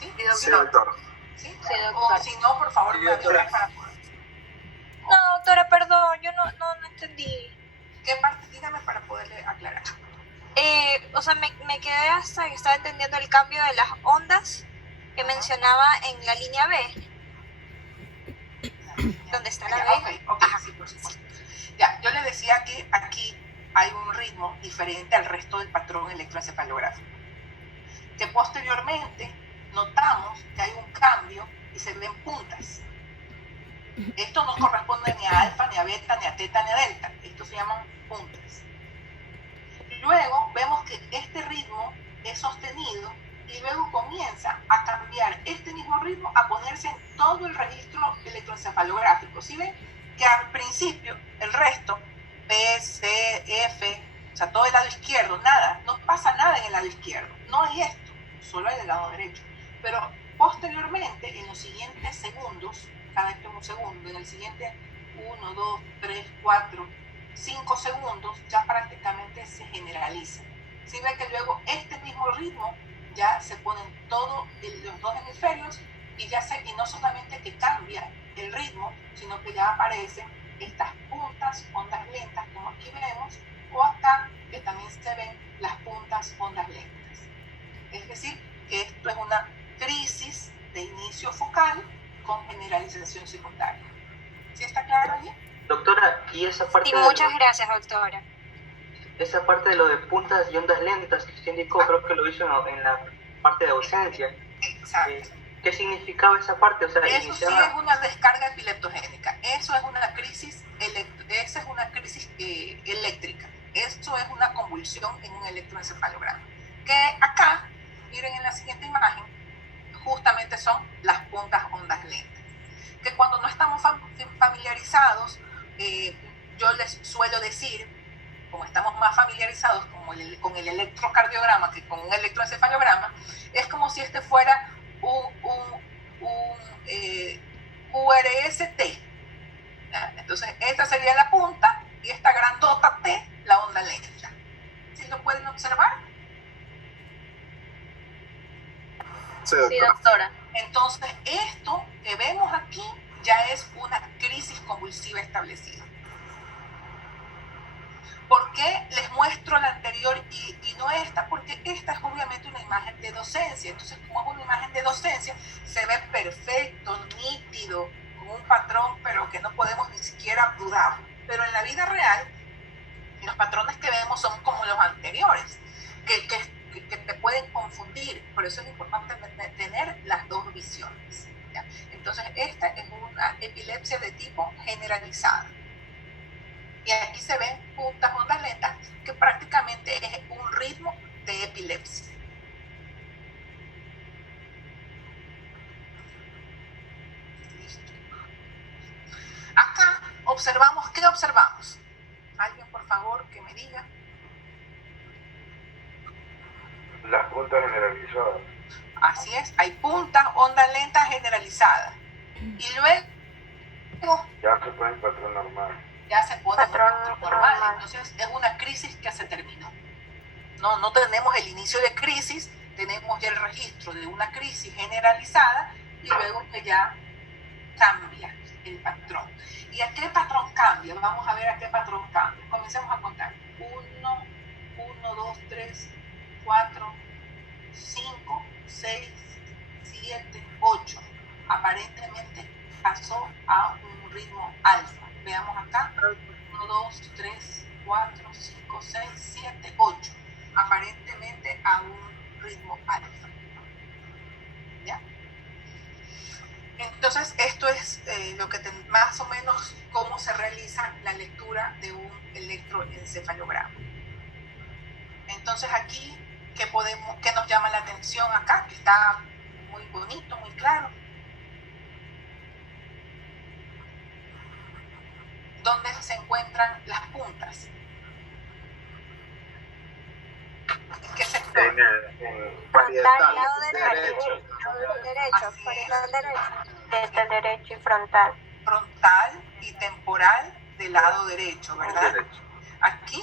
¿Sí? Sí, doctor. ¿Sí? Sí, O doctor. si no, por favor, Sí, me doctora. avisas para poder. No, doctora, perdón, yo no entendí. ¿Qué parte? Dígame para poderle aclarar. O sea, me quedé hasta que estaba entendiendo el cambio de las ondas que mencionaba en la línea B. ¿Dónde está la B? Ok, sí, por supuesto. Ya, yo le decía que aquí hay un ritmo diferente al resto del patrón electroencefalográfico. Que posteriormente notamos que hay un cambio y se ven puntas. Esto no corresponde ni a alfa, ni a beta, ni a teta, ni a delta. Esto se llaman puntas. Luego vemos que este ritmo es sostenido y luego comienza a cambiar este mismo ritmo a ponerse en todo el registro electroencefalográfico. ¿Sí ven? Que al principio el resto, B, C, F, o sea, todo el lado izquierdo, nada, no pasa nada en el lado izquierdo. No hay esto, solo hay el lado derecho. Pero posteriormente, en los siguientes segundos, cada esto es un segundo, en el siguiente 1, 2, 3, 4, 5 segundos ya prácticamente se generaliza. Si ve que luego este mismo ritmo ya se ponen todos los dos hemisferios y no solamente que cambia el ritmo, sino que ya aparecen estas puntas, ondas lentas, como aquí vemos, o acá que también se ven las puntas, ondas lentas. Es decir, que esto es una crisis de inicio focal con generalización secundaria. ¿Sí está claro allí? Doctora, y esa parte Sí, muchas gracias, doctora. Esa parte de lo de puntas y ondas lentas que usted indicó, creo que lo hizo en la parte de ausencia. Exacto. ¿Qué significaba esa parte? O sea, eso iniciaba... sí es una descarga epileptogénica. Eso es una crisis, esa es una crisis eléctrica. Eso es una convulsión en un electroencefalograma. Que acá, miren en la siguiente imagen, justamente son las puntas ondas lentas. Que cuando no estamos familiarizados, yo les suelo decir, como estamos más familiarizados con el electrocardiograma que con un electroencefalograma, es como si este fuera un QRST. Entonces, esta sería la punta y esta grandota T, la onda lenta. ¿Sí lo pueden observar? Sí, doctora. Sí, doctora. Entonces, esto que vemos aquí ya es una crisis convulsiva establecida. ¿Por qué les muestro la anterior y no esta? Porque esta es obviamente una imagen de docencia. Entonces, como es una imagen de docencia, se ve perfecto, nítido, con un patrón, pero que no podemos ni siquiera dudar. Pero en la vida real, los patrones que vemos son como los anteriores, que te pueden confundir. Por eso es importante tener las dos visiones, ¿ya? Entonces, esta es una epilepsia de tipo generalizada. Y aquí se ven puntas, ondas lentas, que prácticamente es un ritmo de epilepsia. Listo. Acá observamos, ¿qué observamos? Alguien, por favor, que me diga. Las puntas generalizadas. Así es, hay puntas, ondas lentas generalizadas. Y luego Ya se pone el patrón normal. ya se pone Patrón normal. normal. Entonces es una crisis que se terminó. No tenemos el inicio de crisis, tenemos ya el registro de una crisis generalizada y luego que ya cambia el patrón. ¿Y a qué patrón cambia? Vamos a ver a qué patrón cambia. Comencemos a contar. 1, 2, 3, 4, 5, 6, 7, 8. Aparentemente pasó a un ritmo alfa. Veamos acá. 1, 2, 3, 4, 5, 6, 7, 8. Aparentemente a un ritmo alfa. ¿Ya? Entonces, esto es lo que más o menos cómo se realiza la lectura de un electroencefalograma. Entonces, aquí, ¿qué nos llama la atención acá? Que está muy bonito, muy claro. ¿Dónde se encuentran las puntas? ¿En qué sector? Frontal, lado derecho. derecho, parietal derecho. Parietal derecho y frontal. Frontal y temporal del lado derecho, ¿verdad? Derecho. Aquí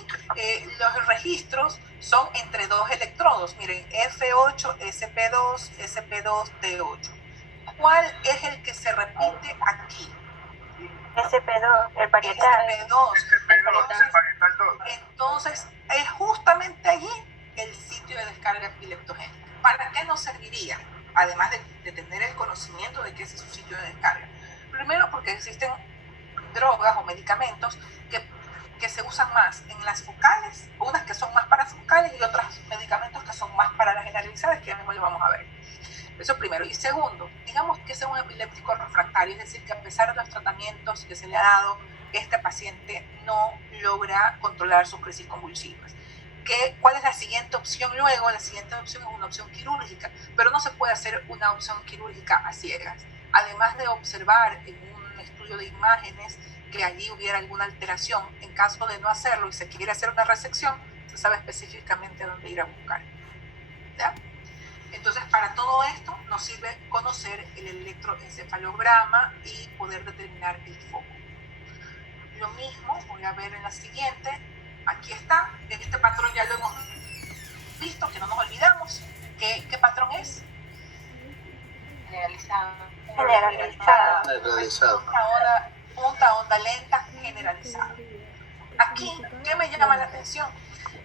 los registros son entre dos electrodos. Miren, F8, SP2, SP2, T8. ¿Cuál es el que se repite aquí? SP2, el parietal. SP2. SP2. Entonces, es justamente allí el sitio de descarga epileptogénica. ¿Para qué nos serviría? Además de tener el conocimiento de que ese es su sitio de descarga. Primero, porque existen drogas o medicamentos que se usan más en las focales, unas que son más para focales y otros medicamentos que son más para las generalizadas, que ya mismo lo vamos a ver. Eso primero. Y segundo, digamos que es un epiléptico refractario, es decir, que a pesar de los tratamientos que se le ha dado, este paciente no logra controlar sus crisis convulsivas. ¿Cuál es la siguiente opción luego? La siguiente opción es una opción quirúrgica, pero no se puede hacer una opción quirúrgica a ciegas. Además de observar en un estudio de imágenes que allí hubiera alguna alteración, en caso de no hacerlo y se quiere hacer una resección, se sabe específicamente dónde ir a buscar. ¿Ya? Entonces, para todo esto nos sirve conocer el electroencefalograma y poder determinar el foco. Lo mismo voy a ver en la siguiente. Aquí está, este patrón ya lo hemos visto, que no nos olvidamos. ¿Qué patrón es? Generalizado. Punta onda lenta generalizada. Aquí, ¿qué me llama la atención?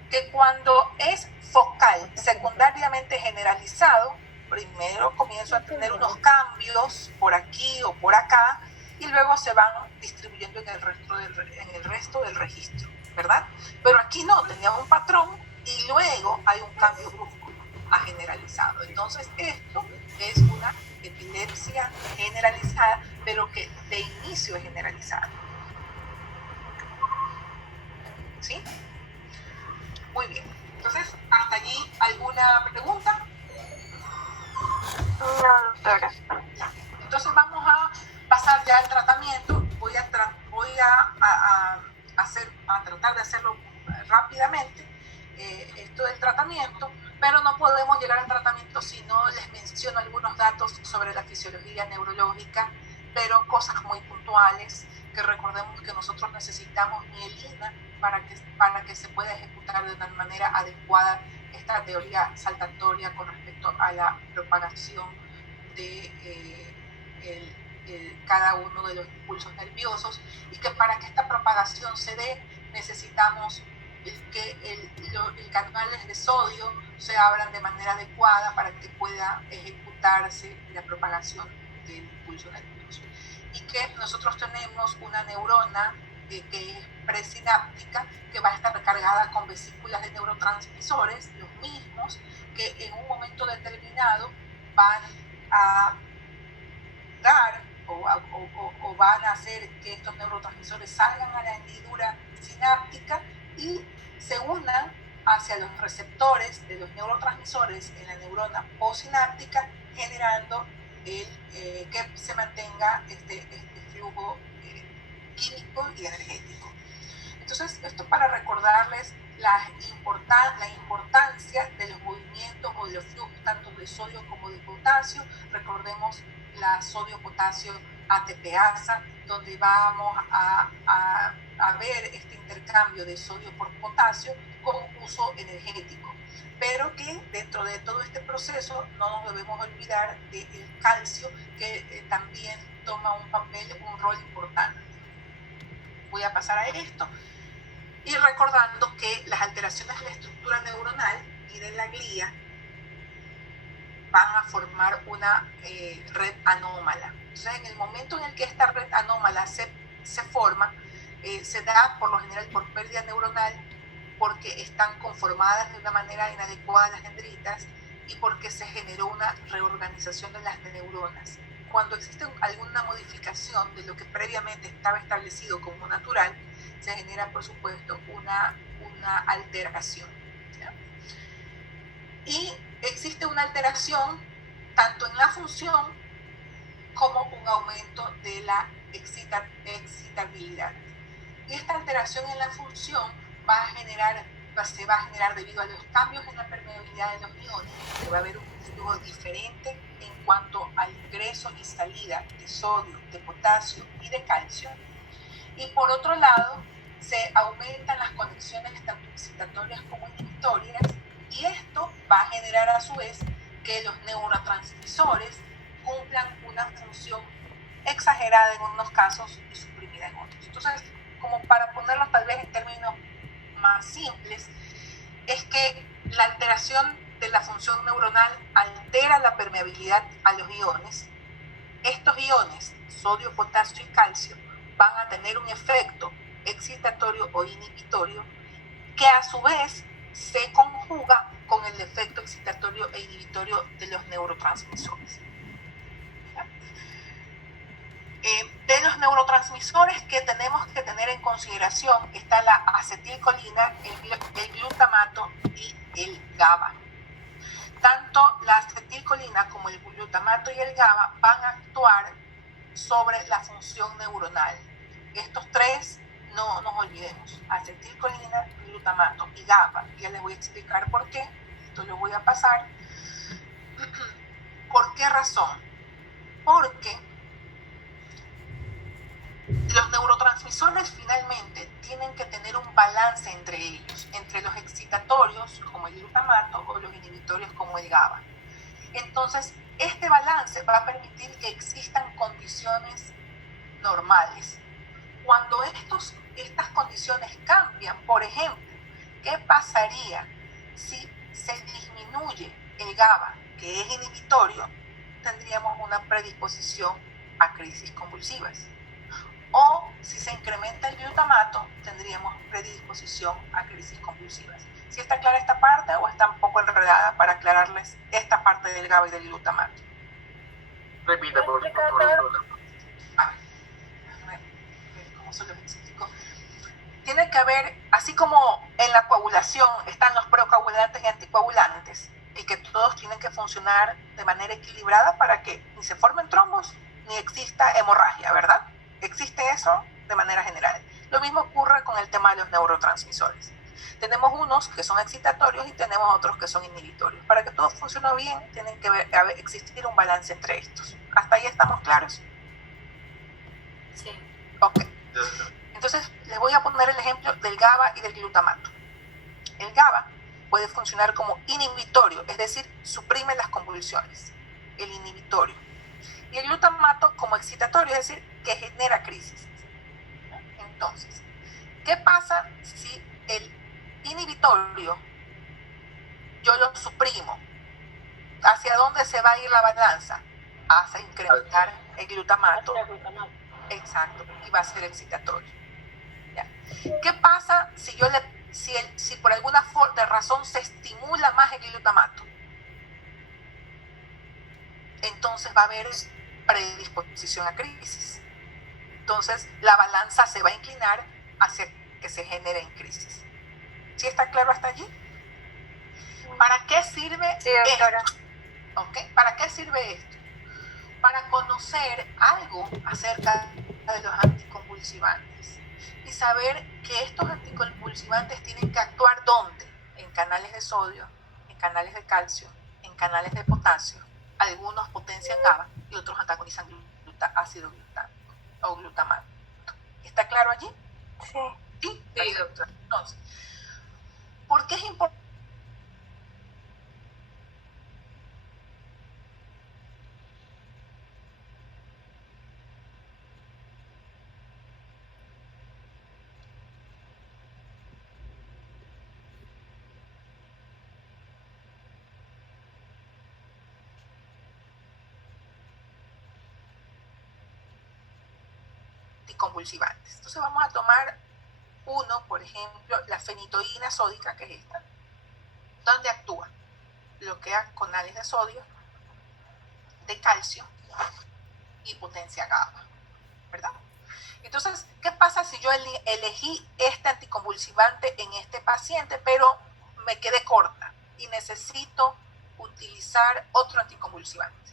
Que cuando es focal, secundariamente generalizado, primero comienzo a tener unos cambios por aquí o por acá y luego se van distribuyendo en el resto del registro, ¿verdad? Pero aquí no, tenía un patrón y luego hay un cambio brusco a generalizado. Entonces esto es una epilepsia generalizada, pero que de inicio es generalizada. ¿Sí? Muy bien. Entonces, ¿hasta allí alguna pregunta? No, doctora. Entonces vamos a pasar ya al tratamiento. Voy a tratar de hacerlo rápidamente, esto del tratamiento, pero no podemos llegar al tratamiento si no les menciono algunos datos sobre la fisiología neurológica, pero cosas muy puntuales, que recordemos que nosotros necesitamos mielina para que se pueda ejecutar de una manera adecuada esta teoría saltatoria con respecto a la propagación de cada uno de los impulsos nerviosos, y que para que esta propagación se dé necesitamos que los canales de sodio se abran de manera adecuada para que pueda ejecutarse la propagación del impulso nervioso. Y que nosotros tenemos una neurona que es presináptica, que va a estar cargada con vesículas de neurotransmisores, los mismos que en un momento determinado van a dar o van a hacer que estos neurotransmisores salgan a la hendidura sináptica y se unan hacia los receptores de los neurotransmisores en la neurona postsináptica, generando que se mantenga este flujo químico y energético. Entonces, esto para recordarles la importancia de los movimientos o de los flujos tanto de sodio como de potasio. Recordemos la sodio-potasio ATPasa, donde vamos a ver este intercambio de sodio por potasio con uso energético, pero que dentro de todo este proceso no nos debemos olvidar del calcio, que también toma un rol importante. Voy a pasar a esto y recordando que las alteraciones de la estructura neuronal y de la glía van a formar una red anómala. Entonces, en el momento en el que esta red anómala se forma, se da por lo general por pérdida neuronal, porque están conformadas de una manera inadecuada las dendritas y porque se generó una reorganización de las neuronas. Cuando existe alguna modificación de lo que previamente estaba establecido como natural, se genera, por supuesto, una alteración, ¿ya? Y existe una alteración tanto en la función como un aumento de la excitabilidad. Y esta alteración en la función se va a generar debido a los cambios en la permeabilidad de los iones, que va a haber un flujo diferente en cuanto al ingreso y salida de sodio, de potasio y de calcio. Y por otro lado, se aumentan las conexiones tanto excitatorias como inhibitorias, y esto va a generar a su vez que los neurotransmisores cumplan una función exagerada en unos casos y suprimida en otros. Entonces, como para ponerlo tal vez en términos más simples, es que la alteración de la función neuronal altera la permeabilidad a los iones. Estos iones, sodio, potasio y calcio, van a tener un efecto excitatorio o inhibitorio que a su vez se conjuga con el efecto excitatorio e inhibitorio de los neurotransmisores. De los neurotransmisores que tenemos que tener en consideración está la acetilcolina, el glutamato y el GABA. Tanto la acetilcolina como el glutamato y el GABA van a actuar sobre la función neuronal. Estos tres no nos olvidemos: acetilcolina, glutamato y GABA. Ya les voy a explicar por qué. Esto lo voy a pasar. ¿Por qué razón? Porque los neurotransmisores finalmente tienen que tener un balance entre ellos, entre los excitatorios como el glutamato o los inhibitorios como el GABA. Entonces, este balance va a permitir que existan condiciones normales. Cuando estas condiciones cambian, por ejemplo, ¿qué pasaría si se disminuye el GABA, que es inhibitorio? Tendríamos una predisposición a crisis convulsivas. O si se incrementa el glutamato, tendríamos predisposición a crisis convulsivas. ¿Sí está clara esta parte o está un poco enredada para aclararles esta parte del GABA y del glutamato? Repita, por favor. A ver cómo se lo explico. Tiene que haber, así como en la coagulación están los procoagulantes y anticoagulantes, y que todos tienen que funcionar de manera equilibrada para que ni se formen trombos ni exista hemorragia, ¿verdad? Existe eso de manera general. Lo mismo ocurre con el tema de los neurotransmisores. Tenemos unos que son excitatorios y tenemos otros que son inhibitorios. Para que todo funcione bien, tienen que existir un balance entre estos. ¿Hasta ahí estamos claros? Sí. Ok. Entonces, les voy a poner el ejemplo del GABA y del glutamato. El GABA puede funcionar como inhibitorio, es decir, suprime las convulsiones. El inhibitorio. Y el glutamato como excitatorio, es decir, que genera crisis. Entonces, ¿qué pasa si el inhibitorio yo lo suprimo? ¿Hacia dónde se va a ir la balanza? Hacia incrementar el glutamato. Exacto, y va a ser excitatorio. ¿Ya? ¿Qué pasa si por alguna razón se estimula más el glutamato? Entonces va a haber predisposición a crisis. Entonces la balanza se va a inclinar hacia que se genere en crisis. ¿Sí está claro hasta allí? ¿Para qué sirve esto? ¿Okay? ¿Para qué sirve esto? Para conocer algo acerca de los anticonvulsivantes y saber que estos anticonvulsivantes tienen que actuar ¿dónde? En canales de sodio, en canales de calcio, en canales de potasio. Algunos potencian GABA y otros antagonizan ácido glutámico o glutamato. ¿Está claro allí? Sí. Sí, doctor. Entonces, ¿por qué es importante? Anticonvulsivantes. Entonces vamos a tomar uno, por ejemplo, la fenitoína sódica, que es esta. ¿Dónde actúa? Bloquea canales de sodio, de calcio y potencia GABA, ¿verdad? Entonces, ¿qué pasa si yo elegí este anticonvulsivante en este paciente, pero me quedé corta y necesito utilizar otro anticonvulsivante?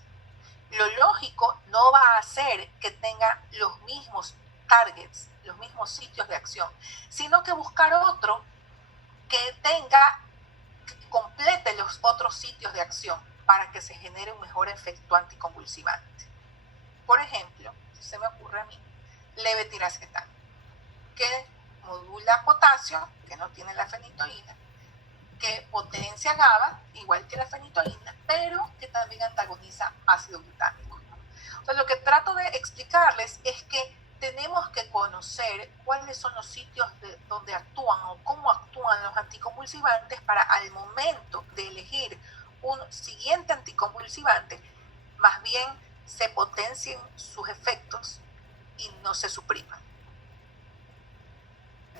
Lo lógico no va a ser que tenga los mismos targets, los mismos sitios de acción, sino que buscar otro que complete los otros sitios de acción para que se genere un mejor efecto anticonvulsivante. Por ejemplo, se me ocurre a mí, levetiracetam, que modula potasio, que no tiene la fenitoína, que potencia GABA, igual que la fenitoína, pero que también antagoniza ácido glutámico. Entonces, lo que trato de explicarles es que tenemos que conocer cuáles son los sitios donde actúan o cómo actúan los anticonvulsivantes para al momento de elegir un siguiente anticonvulsivante, más bien se potencien sus efectos y no se supriman.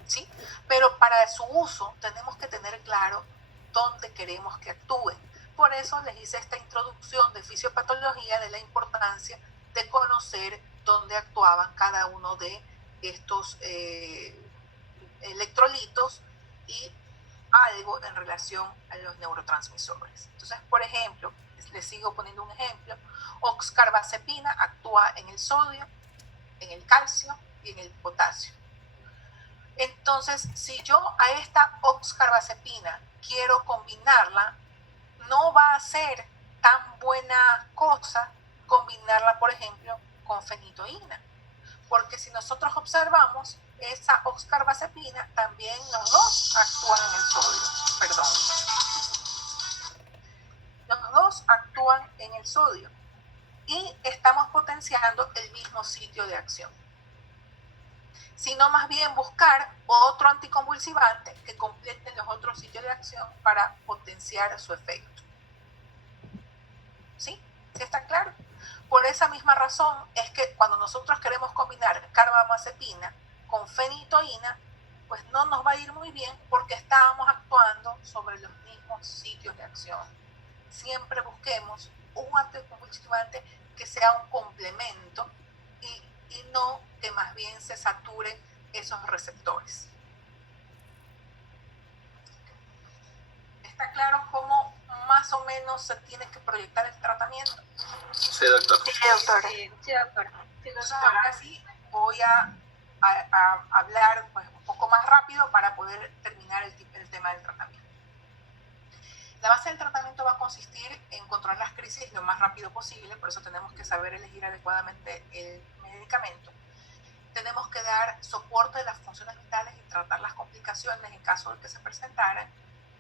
¿Sí? Pero para su uso tenemos que tener claro dónde queremos que actúen. Por eso les hice esta introducción de fisiopatología, de la importancia de conocer dónde actuaban cada uno de estos electrolitos y algo en relación a los neurotransmisores. Entonces, por ejemplo, les sigo poniendo un ejemplo, oxcarbazepina actúa en el sodio, en el calcio y en el potasio. Entonces, si yo a esta oxcarbazepina quiero combinarla, no va a ser tan buena cosa combinarla, por ejemplo, con fenitoína. Porque si nosotros observamos, esa oxcarbazepina también los dos actúan en el sodio. Perdón. Los dos actúan en el sodio y estamos potenciando el mismo sitio de acción. Sino más bien buscar otro anticonvulsivante que complete los otros sitios de acción para potenciar su efecto. ¿Sí? ¿Sí está claro? Por esa misma razón es que cuando nosotros queremos combinar carbamazepina con fenitoína, pues no nos va a ir muy bien porque estábamos actuando sobre los mismos sitios de acción. Siempre busquemos un anticonvulsivante que sea un complemento y no que más bien se saturen esos receptores. ¿Está claro cómo más o menos se tiene que proyectar el tratamiento? Sí, doctor. Sí, doctora. Sí, doctora. Entonces, ahora sí voy a hablar pues, un poco más rápido para poder terminar el tema del tratamiento. La base del tratamiento va a consistir en controlar las crisis lo más rápido posible, por eso tenemos que saber elegir adecuadamente el medicamento. Tenemos que dar soporte de las funciones vitales y tratar las complicaciones en caso de que se presentaran.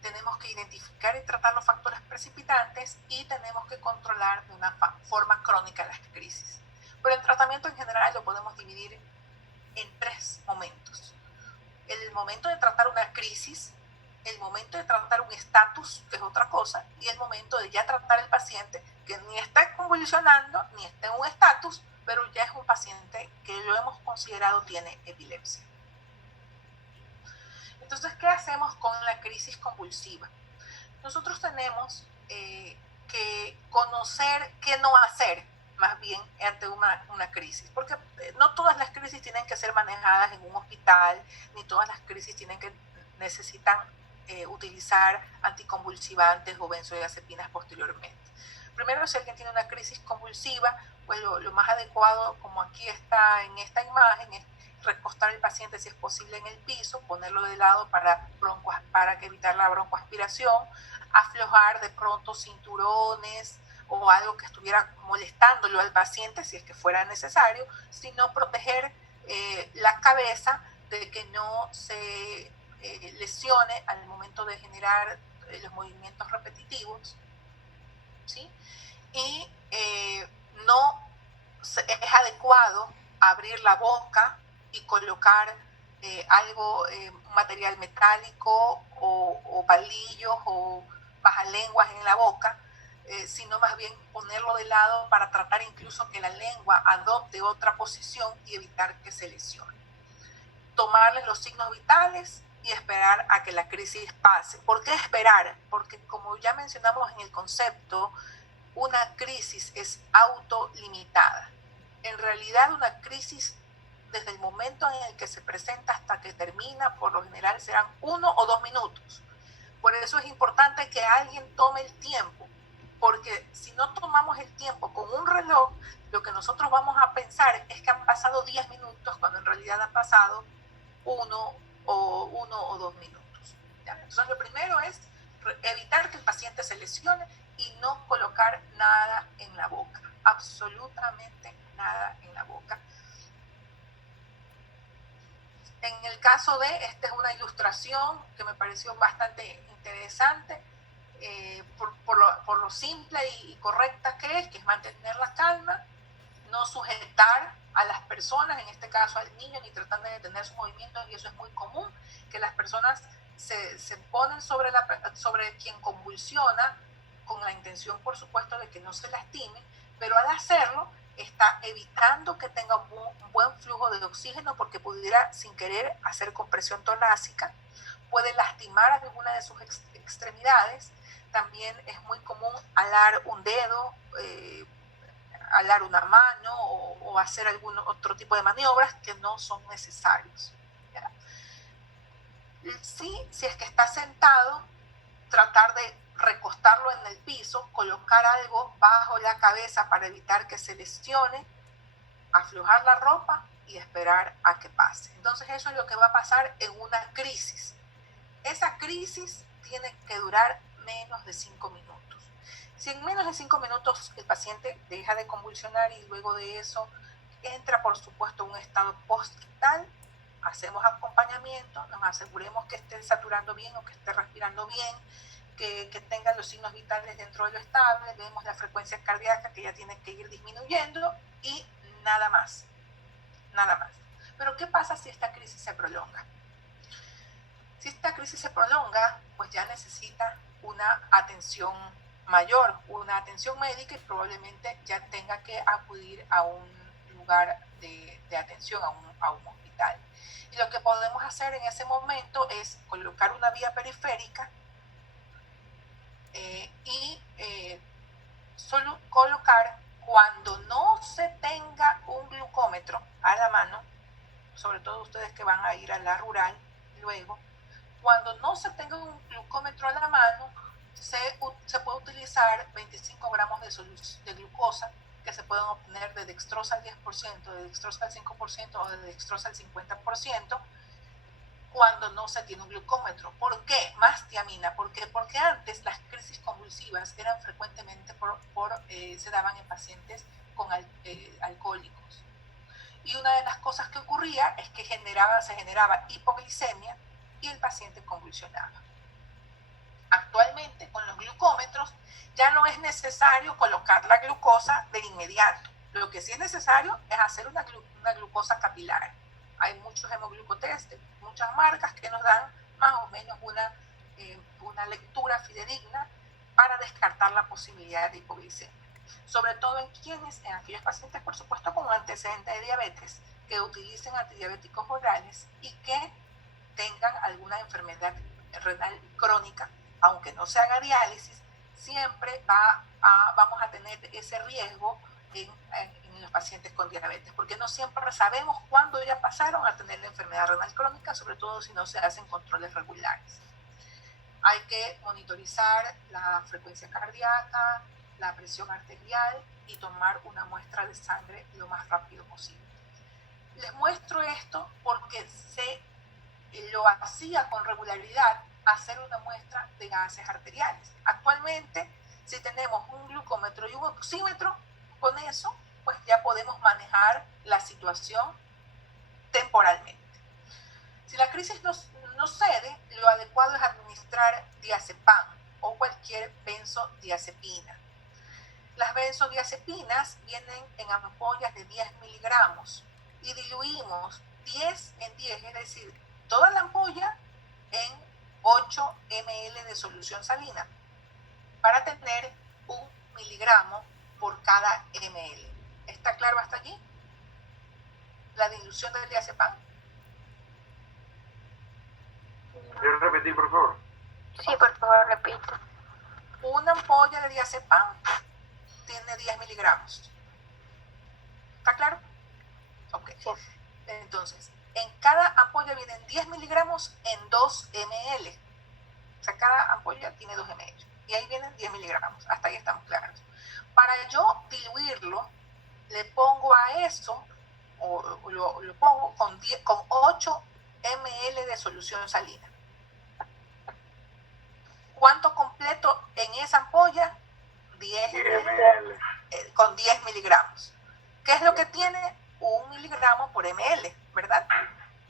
Tenemos que identificar y tratar los factores precipitantes y tenemos que controlar de una forma crónica las crisis. Pero el tratamiento en general lo podemos dividir en 3 momentos. El momento de tratar una crisis, el momento de tratar un estatus, que es otra cosa, y el momento de ya tratar el paciente que ni está convulsionando, ni está en un estatus, pero ya es un paciente que lo hemos considerado tiene epilepsia. Entonces, ¿qué hacemos con la crisis convulsiva? Nosotros tenemos que conocer qué no hacer, más bien, ante una crisis. Porque no todas las crisis tienen que ser manejadas en un hospital, ni todas las crisis necesitan utilizar anticonvulsivantes o benzodiazepinas posteriormente. Primero, si alguien tiene una crisis convulsiva, pues lo más adecuado, como aquí está en esta imagen, es recostar al paciente si es posible en el piso, ponerlo de lado para evitar la broncoaspiración, aflojar de pronto cinturones o algo que estuviera molestándolo al paciente si es que fuera necesario, sino proteger la cabeza de que no se lesione al momento de generar los movimientos repetitivos, ¿sí? Y no es adecuado abrir la boca y colocar un material metálico o palillos o bajalenguas en la boca, sino más bien ponerlo de lado para tratar incluso que la lengua adopte otra posición y evitar que se lesione. Tomarles los signos vitales y esperar a que la crisis pase. ¿Por qué esperar? Porque como ya mencionamos en el concepto, una crisis es autolimitada. En realidad, una crisis, desde el momento en el que se presenta hasta que termina, por lo general serán 1 o 2 minutos. Por eso es importante que alguien tome el tiempo, porque si no tomamos el tiempo con un reloj, lo que nosotros vamos a pensar es que han pasado 10 minutos, cuando en realidad han pasado 1 o 2 minutos. ¿Ya? Entonces, lo primero es evitar que el paciente se lesione y no colocar nada en la boca, absolutamente nada en la boca. En el caso de, esta es una ilustración que me pareció bastante interesante, por lo simple y correcta que es mantener la calma, no sujetar a las personas, en este caso al niño, ni tratar de detener sus movimientos, y eso es muy común, que las personas se ponen sobre quien convulsiona, con la intención, por supuesto, de que no se lastime, pero al hacerlo está evitando que tenga un buen flujo de oxígeno, porque pudiera sin querer hacer compresión torácica, puede lastimar alguna de sus extremidades. También es muy común alar un dedo, alar una mano o hacer algún otro tipo de maniobras que no son necesarios. ¿Ya? Sí, si es que está sentado, tratar de recostarlo en el piso, colocar algo bajo la cabeza para evitar que se lesione, aflojar la ropa y esperar a que pase. Entonces eso es lo que va a pasar en una crisis. Esa crisis tiene que durar menos de 5 minutos. Si en menos de 5 minutos el paciente deja de convulsionar y luego de eso entra, por supuesto, en un estado postvital, hacemos acompañamiento, nos aseguremos que esté saturando bien o que esté respirando bien, que tengan los signos vitales dentro de lo estable, vemos la frecuencia cardíaca que ya tiene que ir disminuyendo y nada más, nada más. Pero ¿qué pasa si esta crisis se prolonga? Si esta crisis se prolonga, pues ya necesita una atención mayor, una atención médica, y probablemente ya tenga que acudir a un lugar de atención, a un hospital. Y lo que podemos hacer en ese momento es colocar una vía periférica solo colocar, cuando no se tenga un glucómetro a la mano, sobre todo ustedes que van a ir a la rural luego, cuando no se tenga un glucómetro a la mano, se puede utilizar 25 gramos de glucosa, que se pueden obtener de dextrosa al 10%, de dextrosa al 5% o de dextrosa al 50%, cuando no se tiene un glucómetro. ¿Por qué? Más tiamina. ¿Por qué? Porque antes las crisis convulsivas eran frecuentemente se daban en pacientes con alcohólicos. Y una de las cosas que ocurría es que se generaba hipoglicemia y el paciente convulsionaba. Actualmente, con los glucómetros, ya no es necesario colocar la glucosa de inmediato. Lo que sí es necesario es hacer una glucosa capilar. Hay muchos hemoglucotest de muchas marcas que nos dan más o menos una lectura fidedigna para descartar la posibilidad de hipoglicemia. Sobre todo en aquellos pacientes, por supuesto, con antecedentes de diabetes, que utilicen antidiabéticos orales y que tengan alguna enfermedad renal crónica. Aunque no se haga diálisis, siempre vamos a tener ese riesgo en los pacientes con diabetes, porque no siempre sabemos cuándo ya pasaron a tener la enfermedad renal crónica, sobre todo si no se hacen controles regulares. Hay que monitorizar la frecuencia cardíaca, la presión arterial y tomar una muestra de sangre lo más rápido posible. Les muestro esto porque lo hacía con regularidad hacer una muestra de gases arteriales. Actualmente, si tenemos un glucómetro y un oxímetro, con eso pues ya podemos manejar la situación temporalmente. Si la crisis no cede, lo adecuado es administrar diazepam o cualquier benzodiazepina. Las benzodiazepinas vienen en ampollas de 10 miligramos y diluimos 10 en 10, es decir, toda la ampolla en 8 ml de solución salina para tener 1 miligramo por cada ml. ¿Está claro hasta allí? La dilución del diazepam. ¿Puedes repetir, por favor? Sí, por favor, repito. Una ampolla de diazepam tiene 10 miligramos. ¿Está claro? Ok. Sí. Entonces, en cada ampolla vienen 10 miligramos en 2 ml. O sea, cada ampolla tiene 2 ml. Y ahí vienen 10 miligramos. Hasta ahí estamos claros. Para yo diluirlo, le pongo a eso, o lo pongo con 8 ml de solución salina. ¿Cuánto completo en esa ampolla? 10 ml. Con 10 miligramos. ¿Qué es lo que tiene? 1 miligramo por ml, ¿verdad?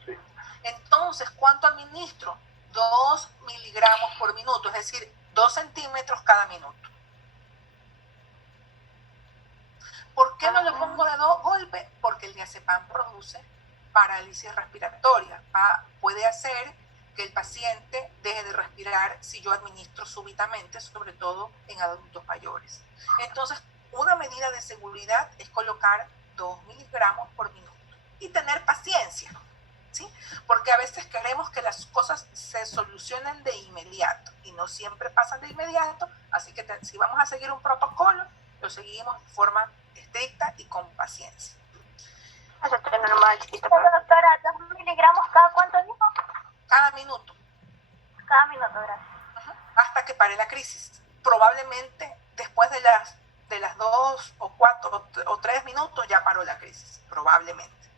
Sí. Entonces, ¿cuánto administro? 2 miligramos por minuto, es decir, 2 centímetros cada minuto. ¿Por qué no lo pongo de 2 golpes? Porque el diazepam produce parálisis respiratoria. Puede hacer que el paciente deje de respirar si yo administro súbitamente, sobre todo en adultos mayores. Entonces, una medida de seguridad es colocar 2 miligramos por minuto y tener paciencia, ¿sí? Porque a veces queremos que las cosas se solucionen de inmediato y no siempre pasan de inmediato, así que si vamos a seguir un protocolo, lo seguimos de forma estricta y con paciencia. Eso es normal, chiquito. Doctora, 2 miligramos cada cuánto dijo? Cada minuto. Cada minuto, gracias. Hasta que pare la crisis. Probablemente después de las 2 o 4 o 3 minutos ya paró la crisis, probablemente.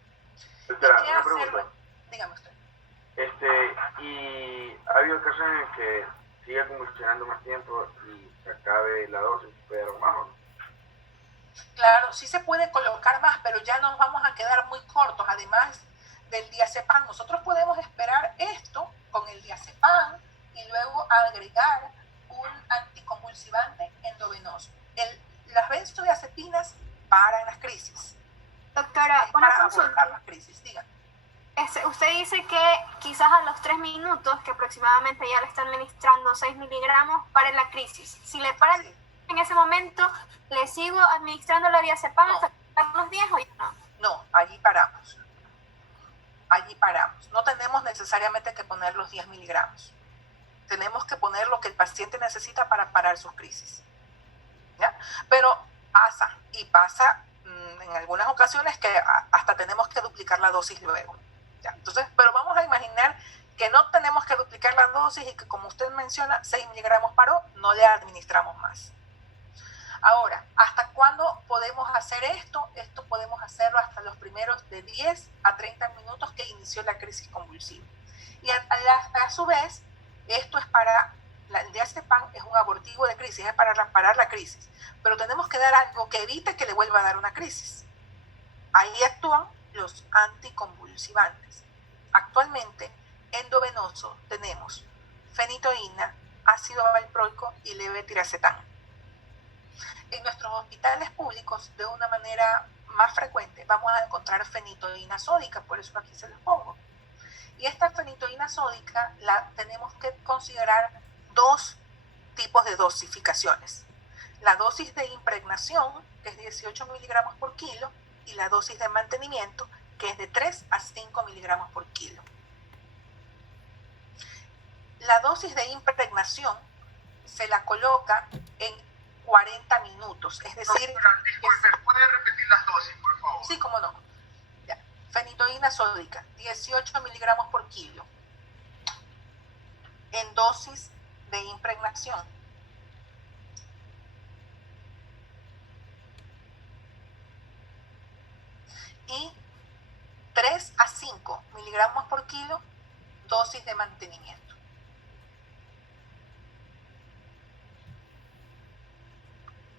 Doctora, ¿Qué una hacerlo? pregunta. Dígame usted. Y ha habido ocasiones en que siga convulsionando más tiempo y se acabe la dosis, puede dar más o no. Claro, sí se puede colocar más, pero ya nos vamos a quedar muy cortos. Además del diazepam, nosotros podemos esperar esto con el diazepam y luego agregar un anticonvulsivante endovenoso. Las benzodiazepinas paran las crisis. Doctora, una Para consulta. abordar las crisis, dígame. Usted dice que quizás a los 3 minutos, que aproximadamente ya le está administrando 6 miligramos, para la crisis. Si le paran Sí. en ese momento, ¿le sigo administrando la diazepam No. hasta pasar los 10 o ya no? No, allí paramos. Allí paramos. No tenemos necesariamente que poner los 10 miligramos. Tenemos que poner lo que el paciente necesita para parar sus crisis. ¿Ya? Pero pasa en algunas ocasiones que hasta tenemos que duplicar la dosis luego. ¿Ya? Entonces, pero vamos a imaginar que no tenemos que duplicar la dosis y que, como usted menciona, 6 miligramos paró, no le administramos más. Ahora, ¿hasta cuándo podemos hacer esto? Esto podemos hacerlo hasta los primeros de 10 a 30 minutos que inició la crisis convulsiva. Y a su vez, esto es el diazepam es un abortivo de crisis, es para parar la crisis. Pero tenemos que dar algo que evite que le vuelva a dar una crisis. Ahí actúan los anticonvulsivantes. Actualmente, endovenoso tenemos fenitoína, ácido valproico y levetiracetam. En nuestros hospitales públicos, de una manera más frecuente, vamos a encontrar fenitoína sódica, por eso aquí se los pongo. Y esta fenitoína sódica la tenemos que considerar 2 tipos de dosificaciones. La dosis de impregnación, que es 18 miligramos por kilo, y la dosis de mantenimiento, que es de 3 a 5 miligramos por kilo. La dosis de impregnación se la coloca en 40 minutos, es decir... Doctora, disculpe, ¿puede repetir las dosis, por favor? Sí, cómo no. Ya. Fenitoína sódica, 18 miligramos por kilo, en dosis de impregnación. Y 3 a 5 miligramos por kilo, dosis de mantenimiento.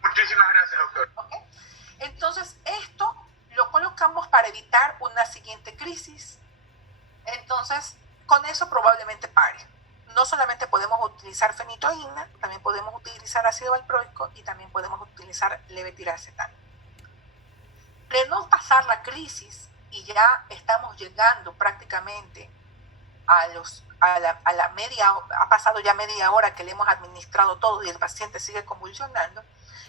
Muchísimas gracias, doctor. ¿Ok? Entonces, esto lo colocamos para evitar una siguiente crisis. Entonces, con eso probablemente pare. No solamente podemos utilizar fenitoína, también podemos utilizar ácido valproico y también podemos utilizar levetiracetam. De no pasar la crisis y ya estamos llegando prácticamente a la media, ha pasado ya media hora que le hemos administrado todo y el paciente sigue convulsionando,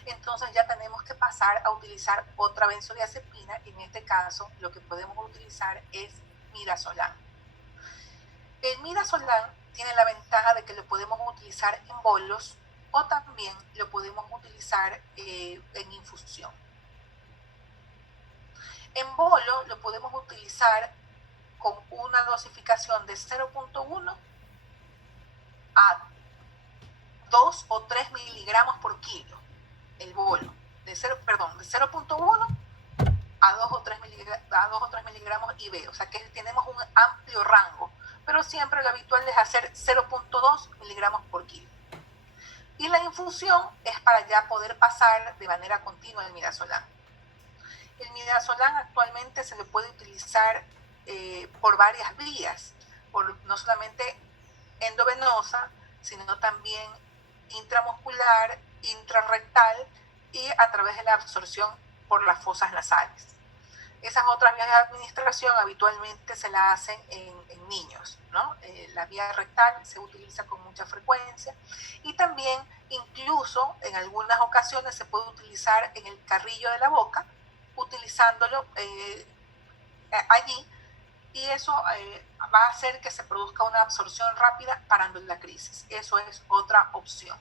entonces ya tenemos que pasar a utilizar otra benzodiazepina. En este caso, lo que podemos utilizar es midazolam. El midazolam tiene la ventaja de que lo podemos utilizar en bolos o también lo podemos utilizar en infusión. En bolo lo podemos utilizar con una dosificación de 0.1 a 2 o 3 miligramos por kilo. El bolo, de 0.1 a 2 o 3 miligramos IV, o sea que tenemos un amplio rango, pero siempre lo habitual es hacer 0.2 miligramos por kilo. Y la infusión es para ya poder pasar de manera continua el midazolam. El midazolam actualmente se le puede utilizar por varias vías, no solamente endovenosa, sino también intramuscular, intrarrectal y a través de la absorción por las fosas nasales. Esas otras vías de administración habitualmente se la hacen en niños, ¿no? La vía rectal se utiliza con mucha frecuencia y también incluso en algunas ocasiones se puede utilizar en el carrillo de la boca, utilizándolo allí, y eso va a hacer que se produzca una absorción rápida parando la crisis. Eso es otra opción.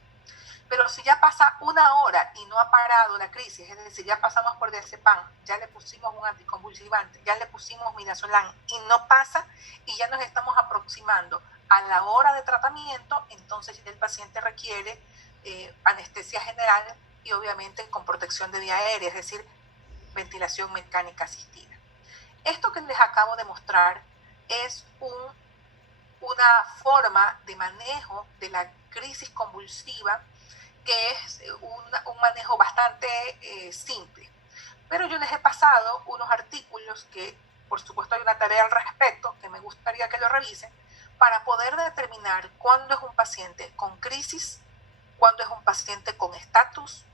Pero si ya pasa una hora y no ha parado la crisis, es decir, ya pasamos por diazepam, ya le pusimos un anticonvulsivante, ya le pusimos midazolam y no pasa, y ya nos estamos aproximando a la hora de tratamiento, entonces el paciente requiere anestesia general y obviamente con protección de vía aérea, es decir, ventilación mecánica asistida. Esto que les acabo de mostrar es una forma de manejo de la crisis convulsiva que es un manejo bastante simple. Pero yo les he pasado unos artículos que, por supuesto, hay una tarea al respecto, que me gustaría que lo revisen, para poder determinar cuándo es un paciente con crisis, cuándo es un paciente con estatus,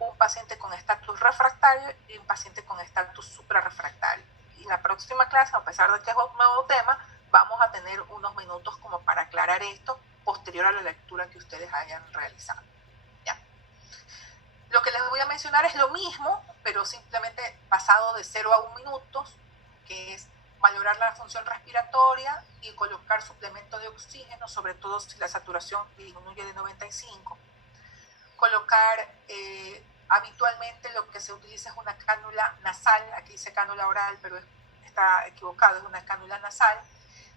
un paciente con estatus refractario y un paciente con estatus suprarrefractario. Y en la próxima clase, a pesar de que es un nuevo tema, vamos a tener unos minutos como para aclarar esto posterior a la lectura que ustedes hayan realizado. ¿Ya? Lo que les voy a mencionar es lo mismo, pero simplemente pasado de 0 a 1 minutos, que es valorar la función respiratoria y colocar suplemento de oxígeno, sobre todo si la saturación disminuye de 95. Colocar habitualmente lo que se utiliza es una cánula nasal, aquí dice cánula oral, pero está equivocado, es una cánula nasal.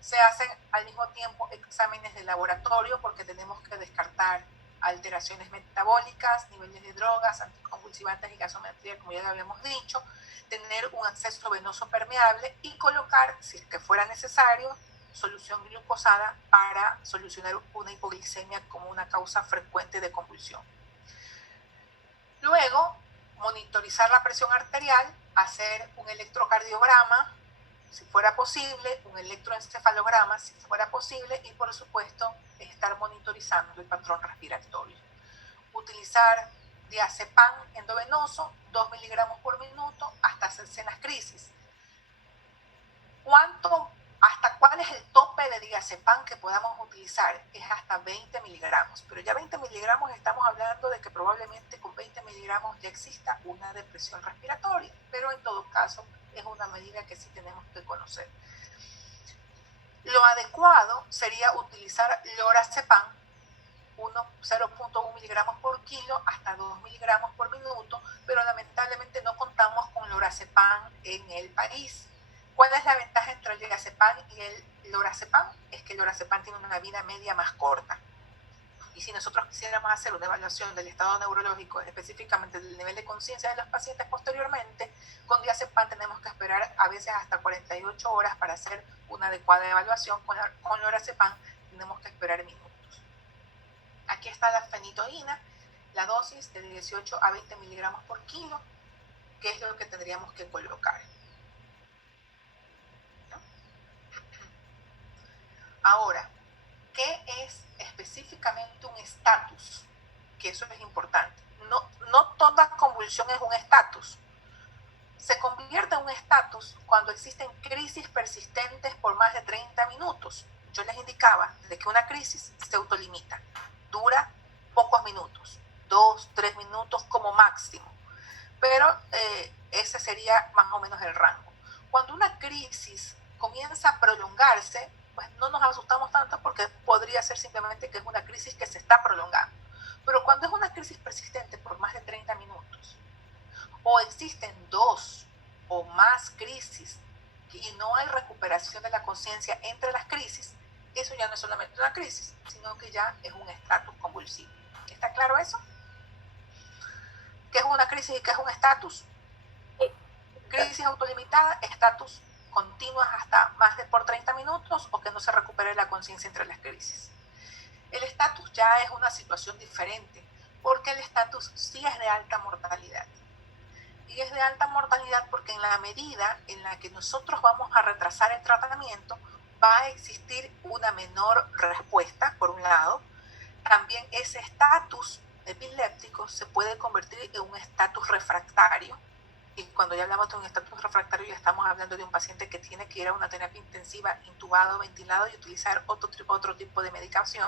Se hacen al mismo tiempo exámenes de laboratorio porque tenemos que descartar alteraciones metabólicas, niveles de drogas, anticonvulsivantes y gasometría, como ya lo habíamos dicho, tener un acceso venoso permeable y colocar, si es que fuera necesario, solución glucosada para solucionar una hipoglicemia como una causa frecuente de convulsión. Luego, monitorizar la presión arterial, hacer un electrocardiograma, si fuera posible, un electroencefalograma, si fuera posible, y por supuesto, estar monitorizando el patrón respiratorio. Utilizar diazepam endovenoso, 2 miligramos por minuto, hasta hacerse las crisis. ¿Hasta cuál es el tope de diazepam que podamos utilizar? Es hasta 20 miligramos, pero ya 20 miligramos estamos hablando de que probablemente con 20 miligramos ya exista una depresión respiratoria, pero en todo caso es una medida que sí tenemos que conocer. Lo adecuado sería utilizar lorazepam, 0.1 miligramos por kilo hasta 2 miligramos por minuto, pero lamentablemente no contamos con lorazepam en el país. ¿Cuál es la ventaja entre el diazepam y el lorazepam? Es que el lorazepam tiene una vida media más corta. Y si nosotros quisiéramos hacer una evaluación del estado neurológico, específicamente del nivel de conciencia de los pacientes posteriormente, con diazepam tenemos que esperar a veces hasta 48 horas para hacer una adecuada evaluación. Con lorazepam tenemos que esperar minutos. Aquí está la fenitoína, la dosis de 18 a 20 miligramos por kilo, que es lo que tendríamos que colocar. Ahora, ¿qué es específicamente un estatus? Que eso es importante. No toda convulsión es un estatus. Se convierte en un estatus cuando existen crisis persistentes por más de 30 minutos. Yo les indicaba de que una crisis se autolimita. Dura pocos minutos, 2, 3 minutos como máximo. Pero ese sería más o menos el rango. Cuando una crisis comienza a prolongarse, pues no nos asustamos tanto porque podría ser simplemente que es una crisis que se está prolongando. Pero cuando es una crisis persistente por más de 30 minutos, o existen 2 o más crisis y no hay recuperación de la conciencia entre las crisis, eso ya no es solamente una crisis, sino que ya es un estatus convulsivo. ¿Está claro eso? ¿Qué es una crisis y qué es un estatus? Crisis autolimitada, estatus continuas hasta más de por 30 minutos o que no se recupere la conciencia entre las crisis. El estatus ya es una situación diferente porque el estatus sí es de alta mortalidad. Y y es de alta mortalidad porque en la medida en la que nosotros vamos a retrasar el tratamiento, va a existir una menor respuesta, por un lado. También ese estatus epiléptico se puede convertir en un estatus refractario. Y cuando ya hablamos de un estatus refractario, ya estamos hablando de un paciente que tiene que ir a una terapia intensiva, intubado, ventilado y utilizar otro tipo de medicación.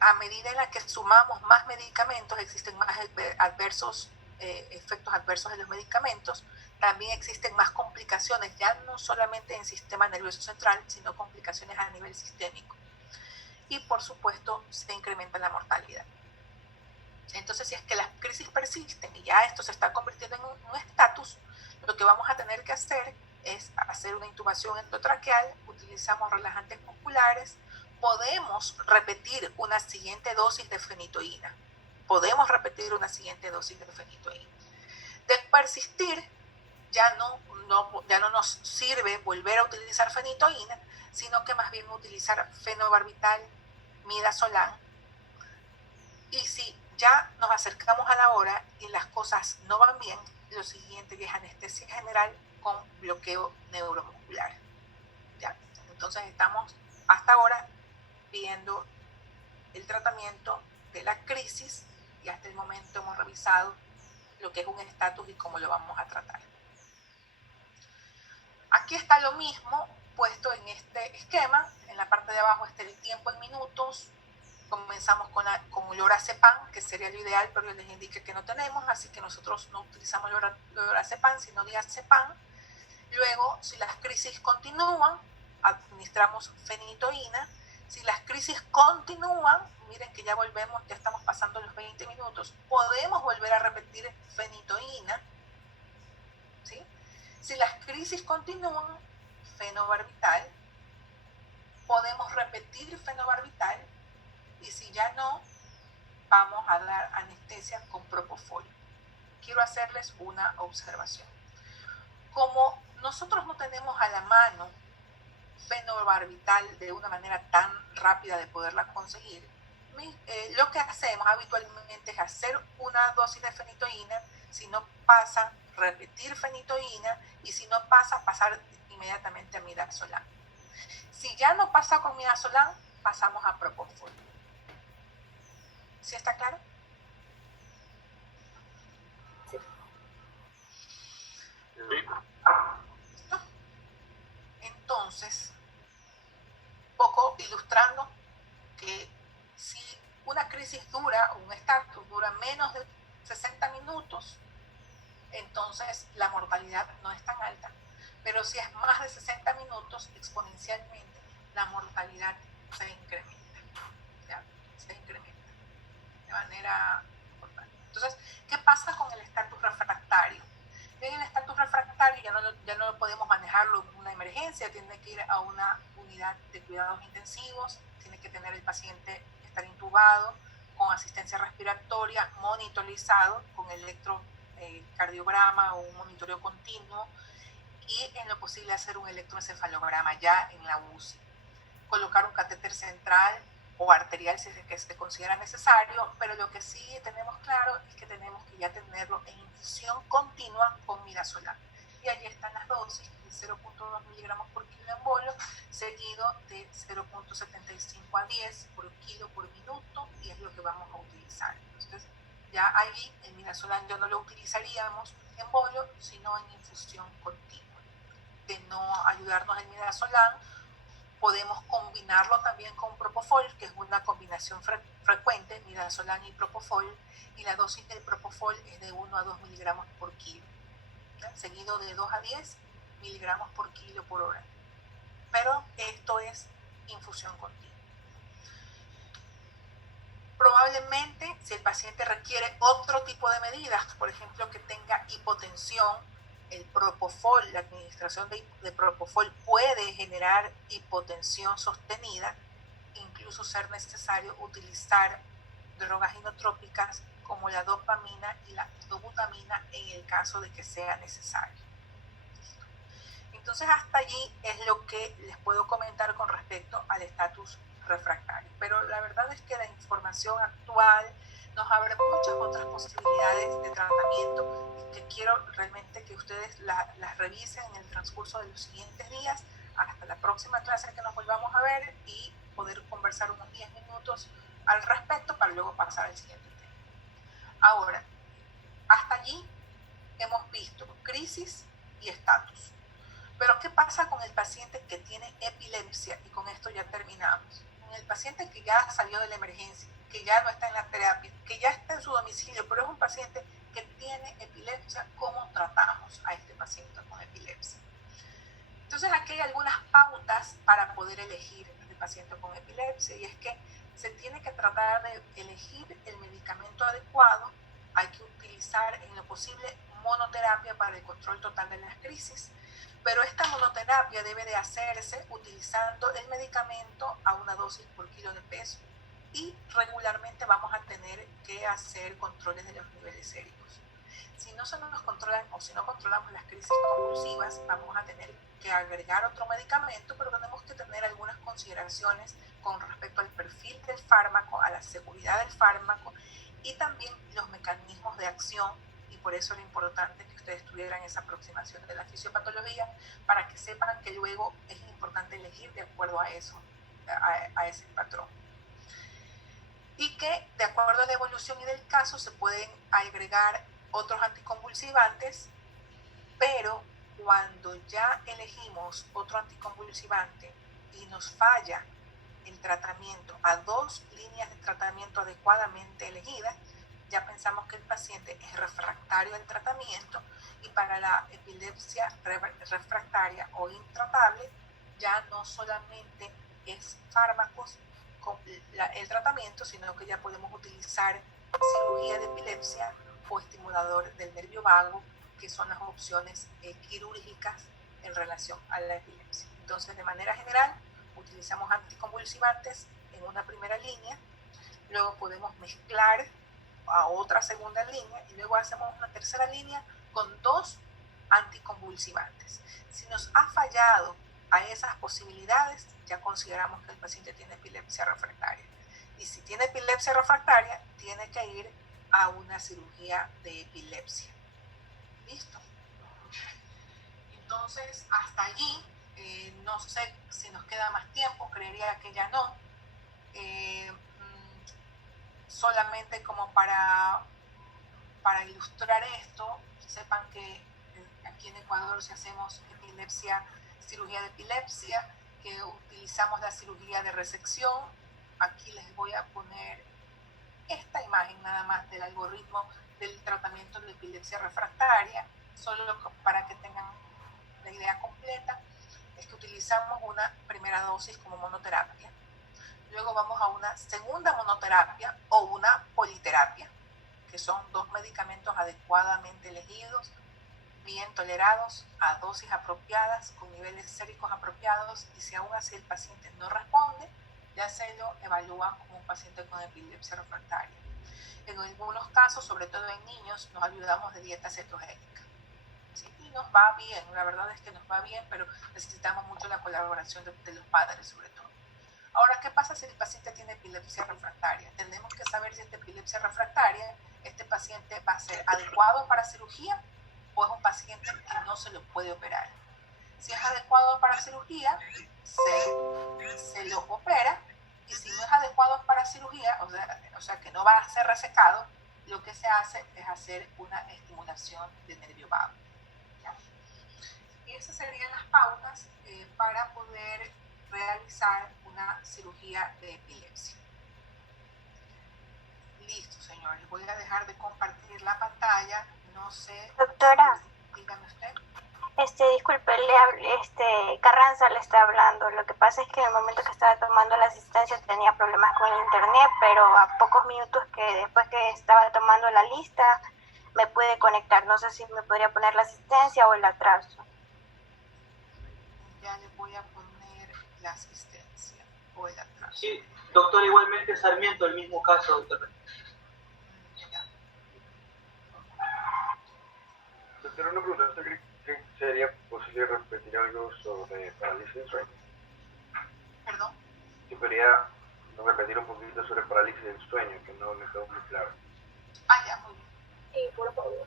A medida en la que sumamos más medicamentos, existen más efectos adversos de los medicamentos, también existen más complicaciones, ya no solamente en el sistema nervioso central, sino complicaciones a nivel sistémico. Y por supuesto, se incrementa la mortalidad. Entonces, si es que las crisis persisten y ya esto se está convirtiendo en un estatus, lo que vamos a tener que hacer es hacer una intubación endotraqueal, utilizamos relajantes musculares, podemos repetir una siguiente dosis de fenitoína. De persistir, ya no nos sirve volver a utilizar fenitoína, sino que más bien utilizar fenobarbital, midazolam. Y si ya nos acercamos a la hora y las cosas no van bien, lo siguiente es anestesia general con bloqueo neuromuscular. ¿Ya? Entonces estamos hasta ahora viendo el tratamiento de la crisis y hasta el momento hemos revisado lo que es un estatus y cómo lo vamos a tratar. Aquí está lo mismo puesto en este esquema. En la parte de abajo está el tiempo en minutos. Comenzamos con lorazepam, que sería lo ideal, pero les indiqué que no tenemos, así que nosotros no utilizamos lorazepam, sino diazepam. Luego, si las crisis continúan, administramos fenitoína. Si las crisis continúan, miren que ya volvemos, ya estamos pasando los 20 minutos, podemos volver a repetir fenitoína. ¿Sí? Si las crisis continúan, fenobarbital, podemos repetir fenobarbital, y si ya no, vamos a dar anestesia con propofol. Quiero hacerles una observación. Como nosotros no tenemos a la mano fenobarbital de una manera tan rápida de poderla conseguir, lo que hacemos habitualmente es hacer una dosis de fenitoína, si no pasa, repetir fenitoína, y si no pasa, pasar inmediatamente a midazolam. Si ya no pasa con midazolam, pasamos a propofol. ¿Sí está claro? Sí. ¿Listo? Entonces, poco ilustrando que si una crisis dura, un estatus dura menos de 60 minutos, entonces la mortalidad no es tan alta. Pero si es más de 60 minutos, exponencialmente la mortalidad se incrementa. ¿Ya? Se incrementa de manera importante. Entonces, ¿qué pasa con el estatus refractario? En el estatus refractario ya no lo podemos manejarlo en una emergencia, tiene que ir a una unidad de cuidados intensivos, tiene que tener el paciente estar intubado, con asistencia respiratoria, monitorizado con electrocardiograma o un monitoreo continuo, y en lo posible hacer un electroencefalograma ya en la UCI. Colocar un catéter central o arterial si es que se considera necesario, pero lo que sí tenemos claro es que tenemos que ya tenerlo en infusión continua con midazolam. Y allí están las dosis de 0.2 miligramos por kilo en bolo, seguido de 0.75 a 10 por kilo por minuto, y es lo que vamos a utilizar. Entonces, ya allí el midazolam ya no lo utilizaríamos en bolo, sino en infusión continua. De no ayudarnos el midazolam, podemos combinarlo también con propofol, que es una combinación frecuente, midazolam y propofol, y la dosis del propofol es de 1 a 2 miligramos por kilo, ¿ya? Seguido de 2 a 10 miligramos por kilo por hora. Pero esto es infusión continua. Probablemente, si el paciente requiere otro tipo de medidas, por ejemplo, que tenga hipotensión, el propofol, la administración de propofol puede generar hipotensión sostenida, incluso ser necesario utilizar drogas inotrópicas como la dopamina y la dobutamina en el caso de que sea necesario. Entonces, hasta allí es lo que les puedo comentar con respecto al estatus refractario. Pero la verdad es que la información actual nos abre muchas otras posibilidades de tratamiento y que quiero quiero realmente que ustedes las revisen en el transcurso de los siguientes días, hasta la próxima clase que nos volvamos a ver y poder conversar unos 10 minutos al respecto para luego pasar al siguiente tema. Ahora, hasta allí hemos visto crisis y estatus. Pero ¿qué pasa con el paciente que tiene epilepsia? Y con esto ya terminamos. Con el paciente que ya salió de la emergencia, que ya no está en la terapia, que ya está en su domicilio, pero es un paciente que tiene epilepsia, ¿cómo tratamos a este paciente con epilepsia? Entonces aquí hay algunas pautas para poder elegir el paciente con epilepsia, y es que se tiene que tratar de elegir el medicamento adecuado. Hay que utilizar en lo posible monoterapia para el control total de las crisis, pero esta monoterapia debe de hacerse utilizando el medicamento a una dosis por kilo de peso, y regularmente vamos a tener que hacer controles de los niveles séricos. Si no se nos controlan o si no controlamos las crisis convulsivas, vamos a tener que agregar otro medicamento, pero tenemos que tener algunas consideraciones con respecto al perfil del fármaco, a la seguridad del fármaco y también los mecanismos de acción, y por eso era importante que ustedes tuvieran esa aproximación de la fisiopatología para que sepan que luego es importante elegir de acuerdo a eso, a ese patrón. Y que de acuerdo a la evolución y del caso se pueden agregar otros anticonvulsivantes, pero cuando ya elegimos otro anticonvulsivante y nos falla el tratamiento a 2 líneas de tratamiento adecuadamente elegidas, ya pensamos que el paciente es refractario al tratamiento, y para la epilepsia refractaria o intratable ya no solamente es fármacos con el tratamiento, sino que ya podemos utilizar cirugía de epilepsia o estimulador del nervio vago, que son las opciones quirúrgicas en relación a la epilepsia. Entonces, de manera general, utilizamos anticonvulsivantes en una primera línea, luego podemos mezclar a otra segunda línea y luego hacemos una tercera línea con 2 anticonvulsivantes. Si nos ha fallado a esas posibilidades, ya consideramos que el paciente tiene epilepsia refractaria. Y si tiene epilepsia refractaria, tiene que ir a una cirugía de epilepsia. ¿Listo? Entonces, hasta allí, no sé si nos queda más tiempo, creería que ya no. Solamente como para ilustrar esto, sepan que aquí en Ecuador, si hacemos cirugía de epilepsia, que utilizamos la cirugía de resección. Aquí les voy a poner esta imagen nada más del algoritmo del tratamiento de epilepsia refractaria, solo para que tengan la idea completa. Es que utilizamos una primera dosis como monoterapia, luego vamos a una segunda monoterapia o una politerapia, que son 2 medicamentos adecuadamente elegidos, bien tolerados, a dosis apropiadas, con niveles séricos apropiados, y si aún así el paciente no responde, ya se lo evalúa como un paciente con epilepsia refractaria. En algunos casos, sobre todo en niños, nos ayudamos de dieta cetogénica. ¿Sí? Y nos va bien, la verdad es que nos va bien, pero necesitamos mucho la colaboración de los padres sobre todo. Ahora, ¿qué pasa si el paciente tiene epilepsia refractaria? Tenemos que saber si esta epilepsia refractaria, este paciente va a ser adecuado para cirugía o es un paciente que no se lo puede operar. Si es adecuado para cirugía, se lo opera, y si no es adecuado para cirugía, o sea que no va a ser resecado, lo que se hace es hacer una estimulación del nervio vago. ¿Ya? Y esas serían las pautas para poder realizar una cirugía de epilepsia. Listo, señores. Voy a dejar de compartir la pantalla. No sé. Doctora. Dígame usted. Disculpe, Carranza le está hablando. Lo que pasa es que en el momento que estaba tomando la asistencia tenía problemas con el internet, pero a pocos minutos que después que estaba tomando la lista me pude conectar. No sé si me podría poner la asistencia o el atraso. Ya le voy a poner la asistencia o el atraso. Sí, doctor, igualmente Sarmiento, el mismo caso, doctor. Doctor, una pregunta, ¿usted cree que sería posible repetir algo sobre parálisis del sueño? ¿Perdón? Si podría repetir un poquito sobre parálisis del sueño, que no me quedó muy claro. Ya, muy bien. Sí, por favor.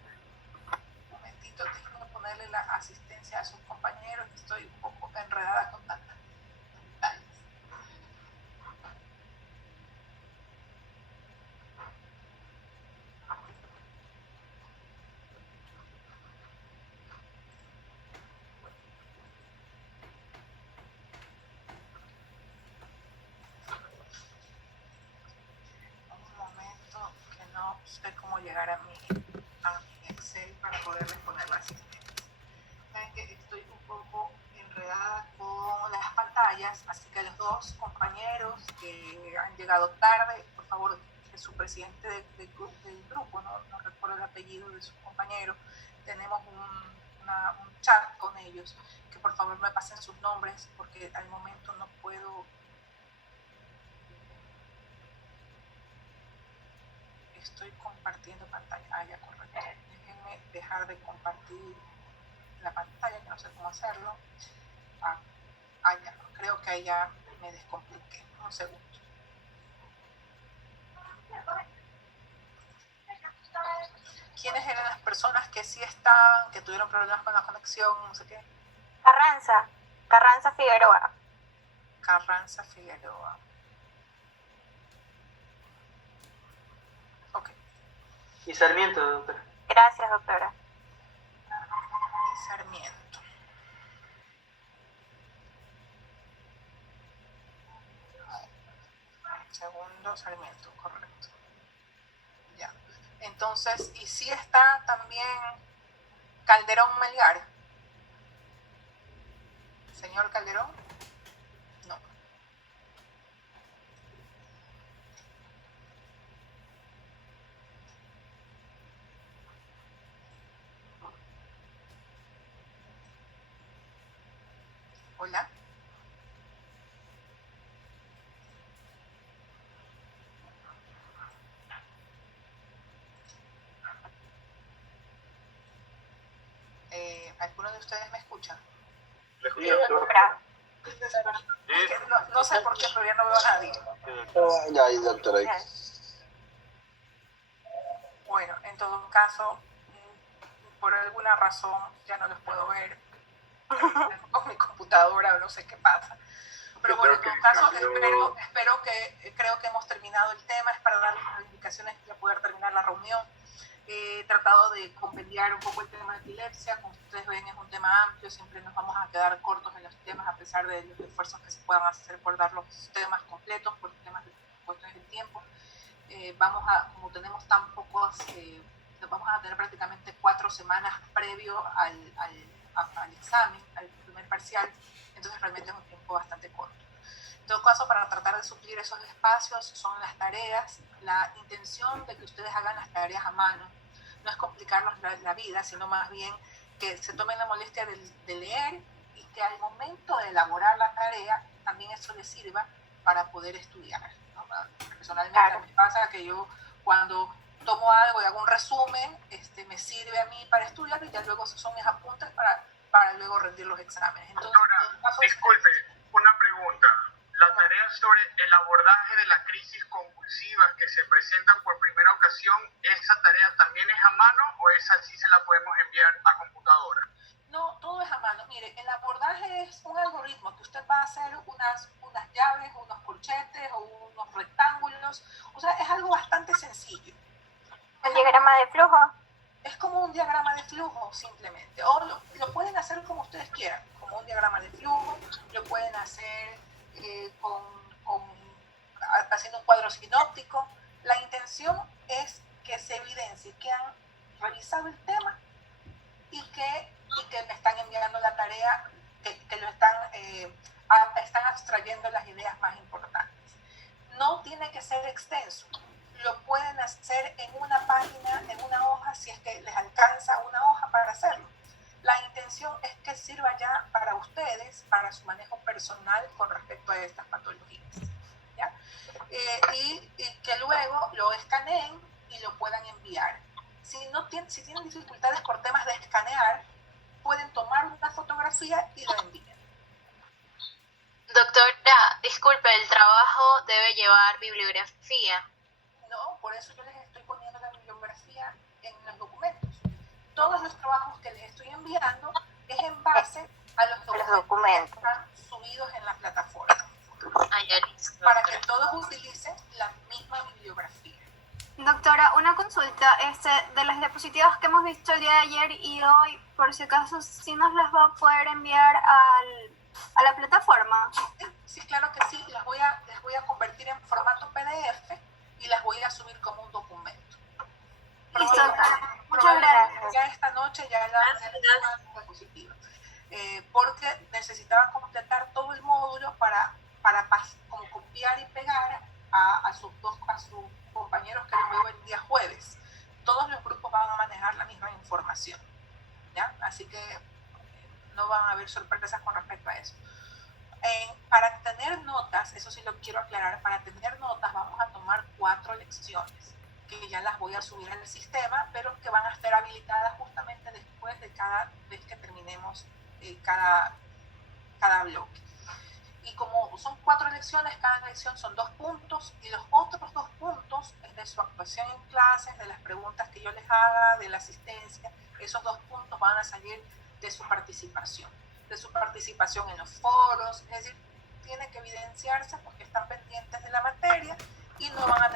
Un momento. poderles poner la asistencia. Saben que estoy un poco enredada con las pantallas, así que los dos compañeros que han llegado tarde, por favor, que su presidente del grupo, no recuerdo el apellido de su compañero, tenemos un chat con ellos, que por favor me pasen sus nombres, porque al momento no puedo. Estoy compartiendo pantalla. Ya, correcto. Déjenme dejar de compartir la pantalla, que no sé cómo hacerlo. Ya, creo que ahí ya me descompliqué. Un segundo. ¿Quiénes eran las personas que sí están, que tuvieron problemas con la conexión, no sé qué? Carranza Figueroa. Carranza Figueroa. Ok. Y Sarmiento, doctora. Gracias, doctora. Y Sarmiento. Segundo Sarmiento, correcto. Ya. Entonces, y sí está también Calderón Melgar. Señor Calderón. No. Hola. ¿Alguno de ustedes me escucha? Le Sí, escuchamos. doctora. No sé por qué, pero ya no veo a nadie. Ya, ahí, doctora. Bueno, en todo caso, por alguna razón ya no los puedo ver con mi computadora, no sé qué pasa. Pero bueno, en todo caso, creo que hemos terminado el tema. Es para dar las indicaciones para poder terminar la reunión. He tratado de compendiar un poco el tema de epilepsia. Como ustedes ven, es un tema amplio, siempre nos vamos a quedar cortos en los temas a pesar de los esfuerzos que se puedan hacer por dar los temas completos, por temas de cuestiones de tiempo. Como tenemos tan pocos, vamos a tener prácticamente 4 semanas previo al examen, al primer parcial, entonces realmente es un tiempo bastante corto. En todo caso, para tratar de suplir esos espacios son las tareas. La intención de que ustedes hagan las tareas a mano no es complicarnos la vida, sino más bien que se tomen la molestia de leer y que al momento de elaborar la tarea también eso les sirva para poder estudiar, ¿no? Personalmente me pasa que yo cuando tomo algo y hago un resumen, me sirve a mí para estudiar y ya luego son mis apuntes para luego rendir los exámenes. Entonces, Doctora, disculpe, una pregunta. La tarea sobre el abordaje de la crisis convulsivas que se presentan por primera ocasión, ¿esa tarea también es a mano o esa sí se la podemos enviar a computadora? No, todo es a mano. Mire, el abordaje es un algoritmo que usted va a hacer unas llaves, unos corchetes o unos rectángulos. O sea, es algo bastante sencillo. ¿El diagrama de flujo? Es como un diagrama de flujo, simplemente. O lo pueden hacer como ustedes quieran, como un diagrama de flujo. Lo pueden hacer haciendo un cuadro sinóptico. La intención es que se evidencie que han revisado el tema y que me están enviando la tarea, que lo están abstrayendo las ideas más importantes. No tiene que ser extenso. Lo pueden hacer en una página, en una hoja, si es que les alcanza una hoja para hacerlo. La intención es que sirva ya para ustedes, para su manejo personal con respecto a estas patologías, ¿ya? Y que luego lo escaneen y lo puedan enviar. Si tienen dificultades por temas de escanear, pueden tomar una fotografía y lo envían. Doctora, disculpe, el trabajo debe llevar bibliografía. No, por eso yo les estoy poniendo la bibliografía en los documentos. Todos los trabajos que les estoy enviando es en base a los documentos que están subidos en la plataforma. Para que todos utilicen la misma bibliografía. Doctora, una consulta, de las diapositivas que hemos visto el día de ayer y hoy, por si acaso, ¿sí nos las va a poder enviar a la plataforma? Sí, claro que sí, las voy a convertir en formato PDF y las voy a subir como un documento. Listo, doctora. Muchas gracias. ya esta noche ya la diapositiva. Porque necesitaba completar todo el módulo para como copiar y pegar a sus compañeros que les veo el día jueves. Todos los grupos van a manejar la misma información, ¿ya? Así que no van a haber sorpresas con respecto a eso. Para tener notas, eso sí lo quiero aclarar, para tener notas vamos a tomar 4 lecciones, que ya las voy a subir al sistema, pero que van a estar habilitadas justamente después de cada vez que terminemos cada bloque. Y como son 4 lecciones, cada lección son 2 puntos, y los otros 2 puntos es de su actuación en clases, de las preguntas que yo les haga, de la asistencia. Esos 2 puntos van a salir de su participación en los foros, es decir, tiene que evidenciarse porque están pendientes de la materia y no van a